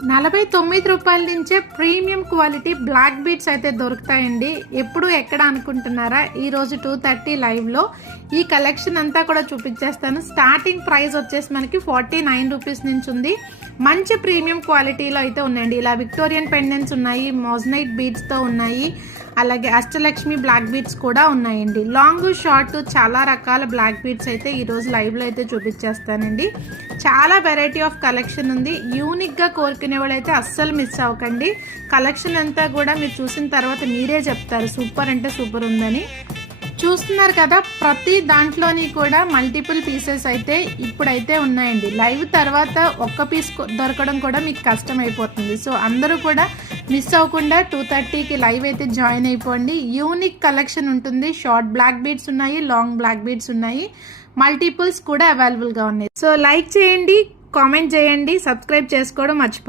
₹49 నుంచే premium quality black beads అయితే దొరుకుతాయండి. ఎప్పుడు ఎక్కడ అనుకుంటున్నారా, ఈరోజు 2:30 లైవ్లో ఈ కలెక్షన్ అంతా కూడా చూపించేస్తాను. స్టార్టింగ్ ప్రైస్ వచ్చేసి మనకి ₹49 నుంచి ఉంది. మంచి ప్రీమియం క్వాలిటీలో అయితే ఉన్నాయండి. ఇలా విక్టోరియన్ పెండెంట్స్ ఉన్నాయి, మోజనైట్ బీడ్స్తో ఉన్నాయి, అలాగే అష్టలక్ష్మి బ్లాక్ బీడ్స్ కూడా ఉన్నాయండి. లాంగ్ షార్ట్ చాలా రకాల బ్లాక్ బీడ్స్ అయితే ఈరోజు లైవ్లో అయితే చూపించేస్తానండి. చాలా వెరైటీ ఆఫ్ కలెక్షన్ ఉంది. యూనిక్గా కోరుకునే వాళ్ళు అయితే అస్సలు మిస్ అవ్వకండి. కలెక్షన్ అంతా కూడా మీరు చూసిన తర్వాత మీరే చెప్తారు సూపర్ అంటే సూపర్ ఉందని. చూస్తున్నారు కదా, ప్రతి దాంట్లోని కూడా మల్టిపుల్ పీసెస్ అయితే ఇప్పుడైతే ఉన్నాయండి. లైవ్ తర్వాత ఒక్క పీస్ దొరకడం కూడా మీకు కష్టం అయిపోతుంది. సో అందరూ కూడా మిస్ అవ్వకుండా 2:30కి లైవ్ అయితే జాయిన్ అయిపోండి. యూనిక్ కలెక్షన్ ఉంటుంది. షార్ట్ బ్లాక్ బీడ్స్ ఉన్నాయి, లాంగ్ బ్లాక్ బీడ్స్ ఉన్నాయి, మల్టిపుల్స్ కూడా అవైలబుల్గా ఉన్నాయి. సో లైక్ చేయండి, కామెంట్ చేయండి, సబ్స్క్రైబ్ చేసుకోవడం మర్చిపోకండి.